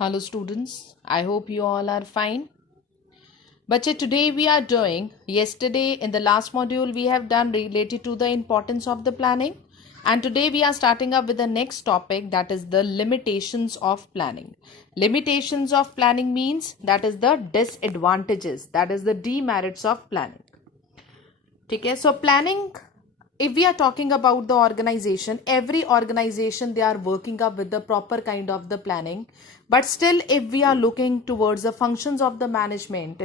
Hello students, I hope you all are fine. But today we are doing, yesterday in the last module we have done related to the importance of the planning, and today we are starting up with the next topic, that is the limitations of planning. Limitations of planning means that is the disadvantages, that is the demerits of planning. Okay, so planning, if we are talking about the organization, every organization they are working up with the proper kind of the planning, but still if we are looking towards the functions of the management,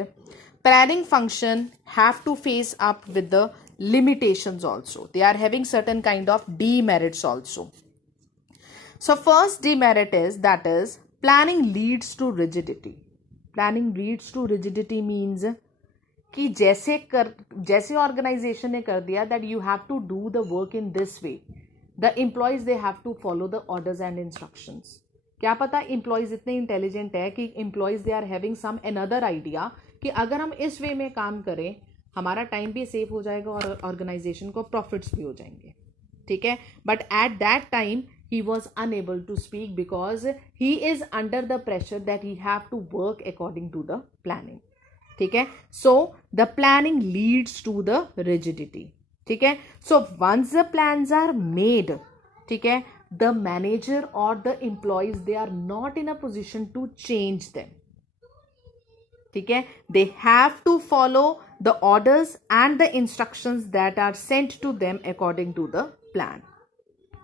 planning function have to face up with the limitations also. They are having certain kind of demerits also. So first demerit is, that is planning leads to rigidity. Planning leads to rigidity means कि जैसे organisation ने कर दिया that you have to do the work in this way, the employees they have to follow the orders and instructions. क्या पता employees इतने intelligent है कि employees they are having some another idea कि अगर हम इस वे में काम करें हमारा टाइम भी सेव हो जाएगा और ऑर्गेनाइजेशन को प्रॉफिट्स भी हो जाएंगे. ठीक है, but at that time he was unable to speak because he is under the pressure that he have to work according to the planning. ठीक है, so the planning leads to the rigidity. ठीक है, so once the plans are made, ठीक है, the manager और the employees they are not in a position to change them. ठीक है, they have to follow the orders and the instructions that are sent to them according to the plan.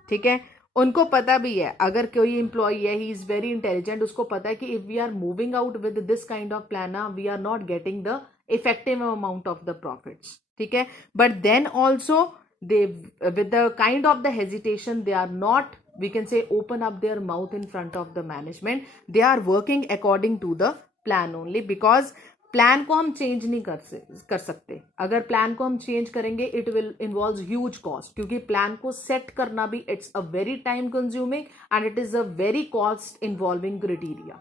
ठीक है, उनको पता भी है, अगर कोई एम्प्लॉय है ही इज वेरी इंटेलिजेंट, उसको पता है कि if we are moving out with this kind of plan we are not getting the effective amount of the profits. ठीक है, but then also they with the kind of the hesitation they are not, we can say, open up their mouth in front of the management. They are working according to the plan only, because plan को हम change नहीं कर सकते. अगर plan को हम change करेंगे it will involve huge cost, क्योंकि प्लान को सेट करना भी it's a very time consuming and it is a very cost involving criteria.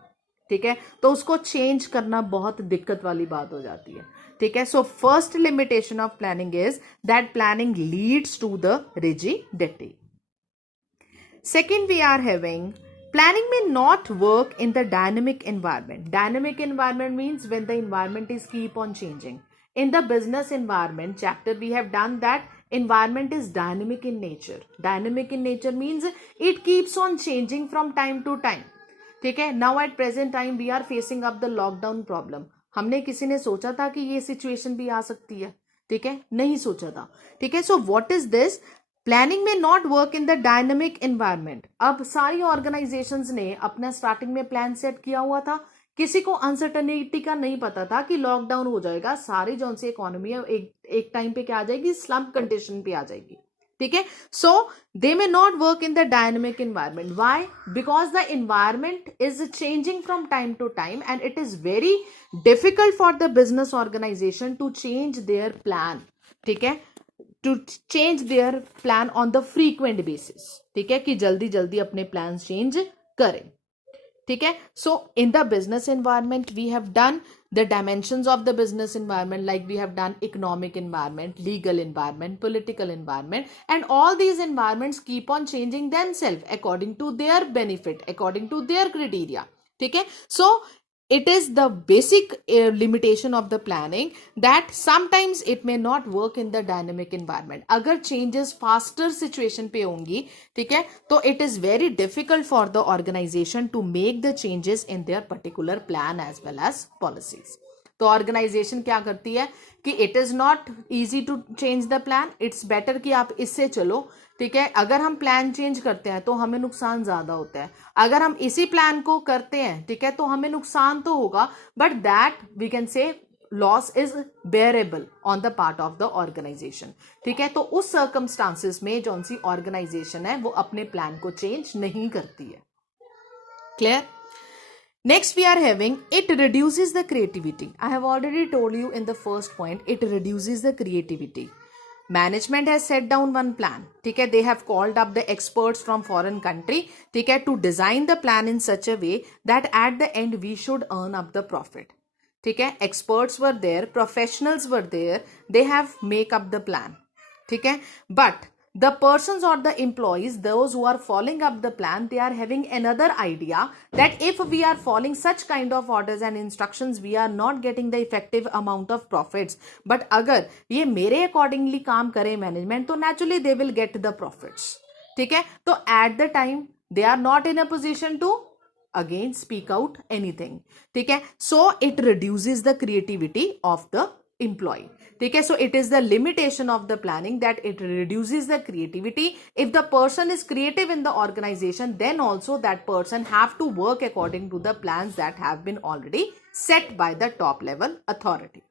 ठीक है, तो उसको चेंज करना बहुत दिक्कत वाली बात हो जाती है. ठीक है, so first limitation of planning is that planning leads to the rigidity. Second we are having, planning may not work in the dynamic environment. Dynamic environment means when the environment is keep on changing. In the business environment chapter we have done that environment is dynamic in nature. Dynamic in nature means it keeps on changing from time to time. ठीक है, now at present time we are facing up the lockdown problem. हमने किसी ने सोचा था कि ये situation भी आ सकती है? ठीक है, नहीं सोचा था. ठीक है, so what is this? Planning में not work in the dynamic environment. अब सारी ऑर्गेनाइजेशंस ने अपना स्टार्टिंग में प्लान सेट किया हुआ था, किसी को अनसर्टेनिटी का नहीं पता था कि लॉकडाउन हो जाएगा, सारी जौन सी इकोनॉमी है एक टाइम पे क्या आ जाएगी, स्लम्प कंडीशन पे आ जाएगी. ठीक है, so they may not work in the dynamic environment. Why? Because the environment is changing from time to time and it is very difficult for the business organisation to change their plan. ठीक है, to change their plan on the frequent basis. ठीक है, कि जल्दी जल्दी अपने plan change करें. ठीक है, so in the business environment we have done the dimensions of the business environment, like we have done economic environment, legal environment, political environment, and all these environments keep on changing themselves according to their benefit, according to their criteria. ठीक है, so it is the basic limitation of the planning that sometimes it may not work in the dynamic environment. अगर changes faster situation पे होंगी, ठीक है, तो it is very difficult for the organization to make the changes in their particular plan as well as policies. तो organization क्या करती है कि it is not easy to change the plan, it's better कि आप इससे चलो. ठीक है, अगर हम प्लान चेंज करते हैं तो हमें नुकसान ज्यादा होता है, अगर हम इसी प्लान को करते हैं, ठीक है, तो हमें नुकसान तो होगा, but that we can say loss is bearable on the part of the organisation. ठीक है, तो उस सर्कमस्टांसिस में जौन सी ऑर्गेनाइजेशन है वो अपने प्लान को चेंज नहीं करती है. Clear? Next we are having, it reduces the creativity. I have already told you in the first point, it reduces the creativity. Management has set down one plan. ठीक है, they have called up the experts from foreign country, ठीक है, to design the plan in such a way that at the end we should earn up the profit. ठीक है, experts were there, professionals were there, they have make up the plan. ठीक है, but the persons or the employees, those who are following up the plan, they are having another idea that if we are following such kind of orders and instructions, we are not getting the effective amount of profits. But अगर ये मेरे accordingly काम करे management, तो naturally they will get the profits. ठीक है, तो at the time they are not in a position to again speak out anything. ठीक है, so it reduces the creativity of the employee. ठीक है, so it is the limitation of the planning that it reduces the creativity. If the person is creative in the organization, then also that person have to work according to the plans that have been already set by the top level authority.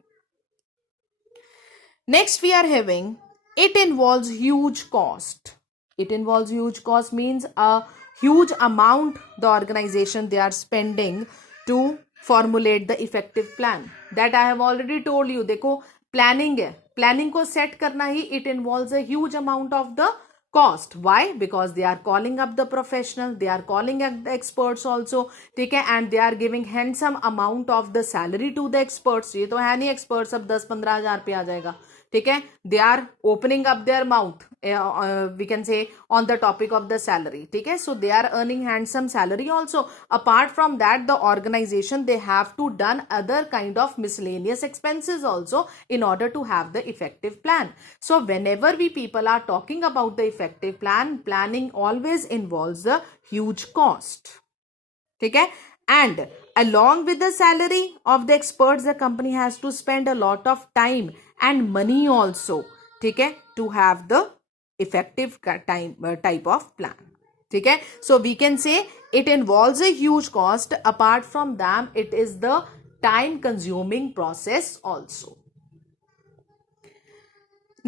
Next we are having, it involves huge cost. It involves huge cost means a huge amount the organization they are spending to formulate the effective plan. That I have already told you. देखो planning है, planning को set करना ही it involves a huge amount of the cost. Why? Because they are calling up the professional, they are calling up the experts also. ठीक है, and they are giving handsome amount of the salary to the experts. ये तो है नहीं experts अब 10-15 हजार पे आ जाएगा. ठीक है, they are opening up their mouth, we can say on the topic of the salary. ठीक है, so they are earning handsome salary also. Apart from that the organisation they have to done other kind of miscellaneous expenses also in order to have the effective plan. So whenever we people are talking about the effective plan, planning always involves a huge cost. ठीक है, and along with the salary of the experts, the company has to spend a lot of time and money also. ठीक है, to have the effective type of plan. ठीक है, so we can say it involves a huge cost. Apart from them, it is the time consuming process also.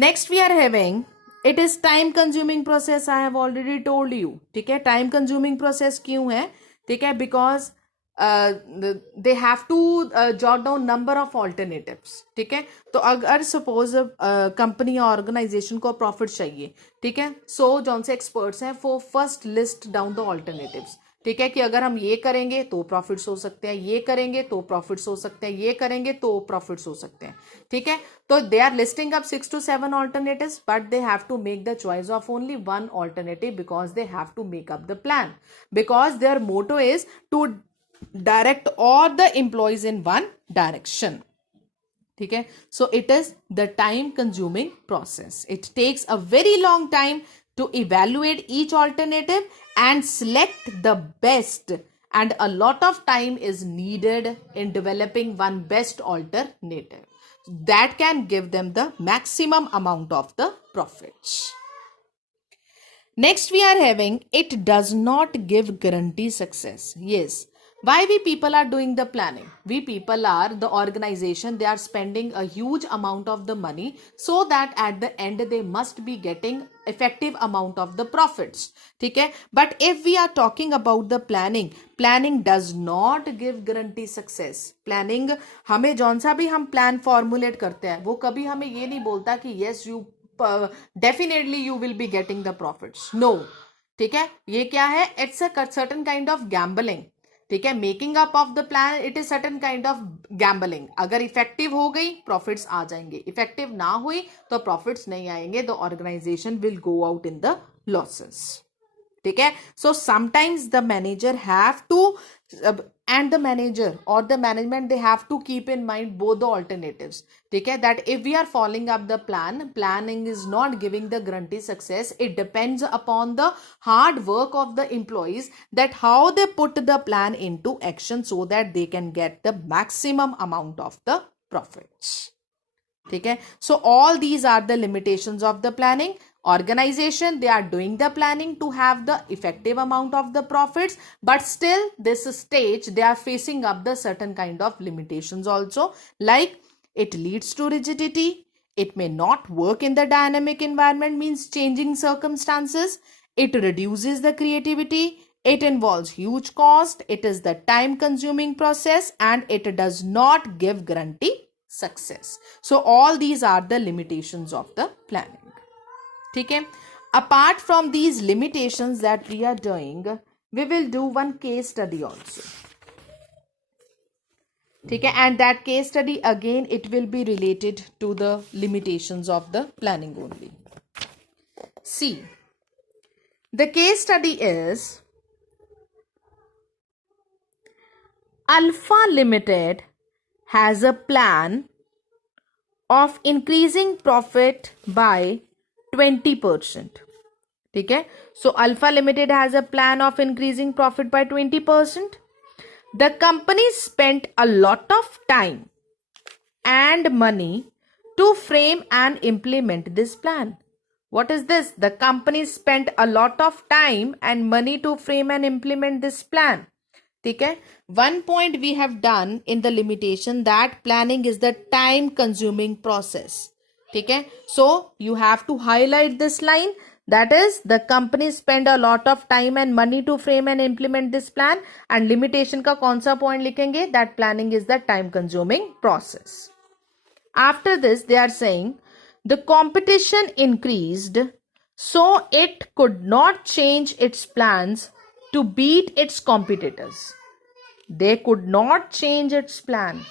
Next we are having, it is time consuming process. I have already told you. ठीक है, time consuming process क्यों है? ठीक है, because they have to jot down number of alternatives. ठीक है, तो अगर सपोज कंपनी या ऑर्गेनाइजेशन को प्रॉफिट चाहिए, ठीक है, सो जौन से एक्सपर्ट्स हैं वो first list down the alternatives. ठीक है, कि अगर हम ये करेंगे तो प्रॉफिट्स हो सकते हैं, ये करेंगे तो प्रॉफिट्स हो सकते हैं, ये करेंगे तो प्रॉफिट्स हो सकते हैं. ठीक है, तो they are listing up 6 to 7 alternatives, but they have to make the choice of only one alternative because they have to make up the plan, because their motto is to direct all the employees in one direction. ठीक है, so it is the time consuming process. It takes a very long time to evaluate each alternative and select the best, and a lot of time is needed in developing one best alternative that can give them the maximum amount of the profits. Next we are having, it does not give guarantee success. Yes, why we people are doing the planning? We people are the organization, they are spending a huge amount of the money so that at the end they must be getting effective amount of the profits. ठीक है, but if we are talking about the planning, planning does not give guarantee success. Planning हमें जौन सा भी हम plan formulate करते हैं वो कभी हमें ये नहीं बोलता कि yes you definitely you will be getting the profits. No. ठीक है, ये क्या है? It's a certain kind of gambling. ठीक है, making up of the plan it is certain kind of gambling. अगर इफेक्टिव हो गई प्रॉफिट्स आ जाएंगे, इफेक्टिव ना हुई तो प्रॉफिट्स नहीं आएंगे, the organization will go out in the losses. ठीक है, so sometimes the manager have to and the manager or the management, they have to keep in mind both the alternatives. ठीक है, that if we are following up the planning is not giving the guarantee success. It depends upon the hard work of the employees, that how they put the plan into action so that they can get the maximum amount of the profits. ठीक है, so all these are the limitations of the planning. Organization, they are doing the planning to have the effective amount of the profits, but still this stage they are facing up the certain kind of limitations also, like it leads to rigidity, it may not work in the dynamic environment, means changing circumstances, it reduces the creativity, it involves huge cost, it is the time consuming process, and it does not give guarantee success. So all these are the limitations of the planning. ठीक है, apart from these limitations that we are doing, we will do one case study also. ठीक है, and that case study again it will be related to the limitations of the planning only. See, the case study is Alpha Limited has a plan of increasing profit by 20%. ठीक है, so Alpha Limited has a plan of increasing profit by 20%. The company spent a lot of time and money to frame and implement this plan. What is this? The company spent a lot of time and money to frame and implement this plan. ठीक है, one point we have done in the limitation that planning is the time consuming process. ठीक है, so you have to highlight this line, that is the company spend a lot of time and money to frame and implement this plan, and limitation का कौन सा point लिखेंगे, that planning is the time consuming process. After this they are saying the competition increased, so it could not change its plans to beat its competitors. They could not change its plan.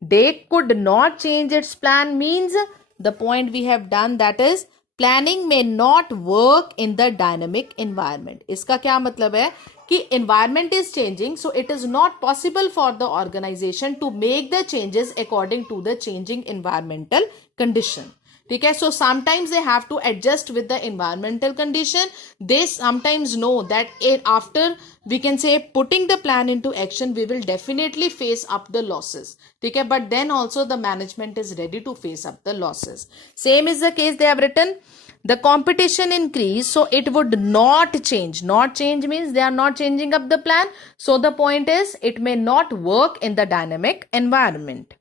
They could not change its plan means the point we have done, that is planning may not work in the dynamic environment. इसका क्या मतलब है कि environment is changing, so it is not possible for the organization to make the changes according to the changing environmental condition. ठीक है, so sometimes they have to adjust with the environmental condition. They sometimes know that after we can say putting the plan into action, we will definitely face up the losses. ठीक है, but then also the management is ready to face up the losses. Same is the case they have written. The competition increased, so it would not change. Not change means they are not changing up the plan. So the point is it may not work in the dynamic environment.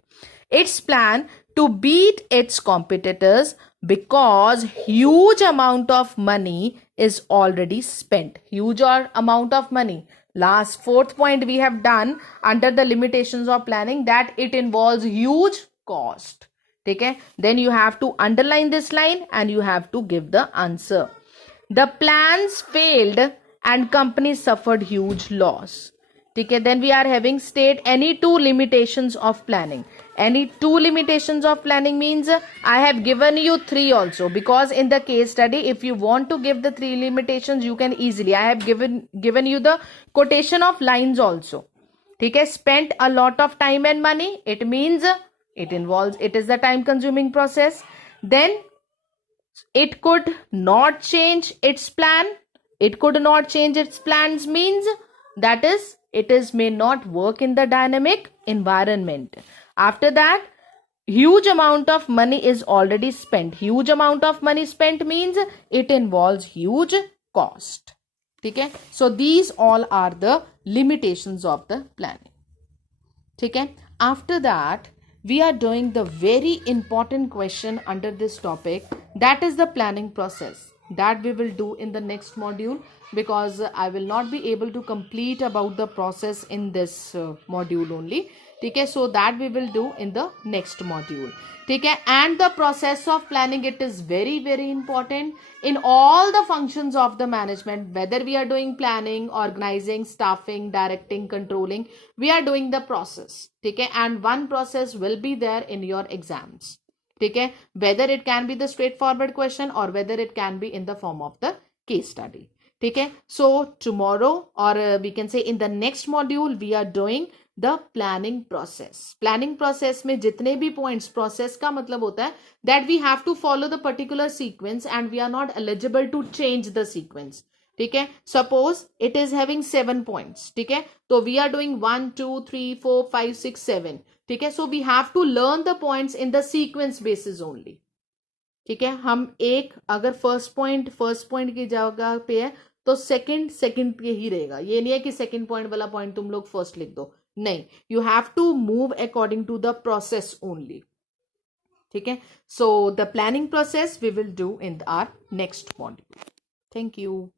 Its plan to beat its competitors because huge amount of money is already spent. Huge amount of money. Last fourth point we have done under the limitations of planning, that it involves huge cost. Okay, then you have to underline this line and you have to give the answer. The plans failed and company suffered huge loss. Okay, then we are having state any two limitations of planning. Any two limitations of planning means I have given you three also, because in the case study if you want to give the three limitations you can easily. I have given you the quotation of lines also. Okay, spent a lot of time and money, it means it is the time consuming process. Then it could not change its plan. It could not change its plans means that is it is may not work in the dynamic environment. After that, huge amount of money is already spent. Huge amount of money spent means it involves huge cost. Okay, so these all are the limitations of the planning. Okay, after that we are doing the very important question under this topic, that is the planning process, that we will do in the next module, because I will not be able to complete about the process in this module only. Okay, so that we will do in the next module. Okay, and the process of planning, it is very important in all the functions of the management, whether we are doing planning, organizing, staffing, directing, controlling, we are doing the process. Okay, and one process will be there in your exams. Okay, whether it can be the straightforward question or whether it can be in the form of the case study. Okay, so tomorrow or we can say in the next module we are doing the planning process. Planning process में जितने भी points, process का मतलब होता है that we have to follow the particular sequence and we are not eligible to change the sequence. ठीक है, suppose it is having 7 points. ठीक है, तो we are doing 1 2 3 4 5 6 7. ठीक है, so we have to learn the points in the sequence basis only. ठीक है, हम एक अगर फर्स्ट पॉइंट की जगह पे है तो सेकंड पे ही रहेगा. ये नहीं है कि सेकंड पॉइंट वाला पॉइंट तुम लोग फर्स्ट लिख दो, नहीं, you have to move according to the process only. ठीक है, so the planning process we will do in our next module. Thank you.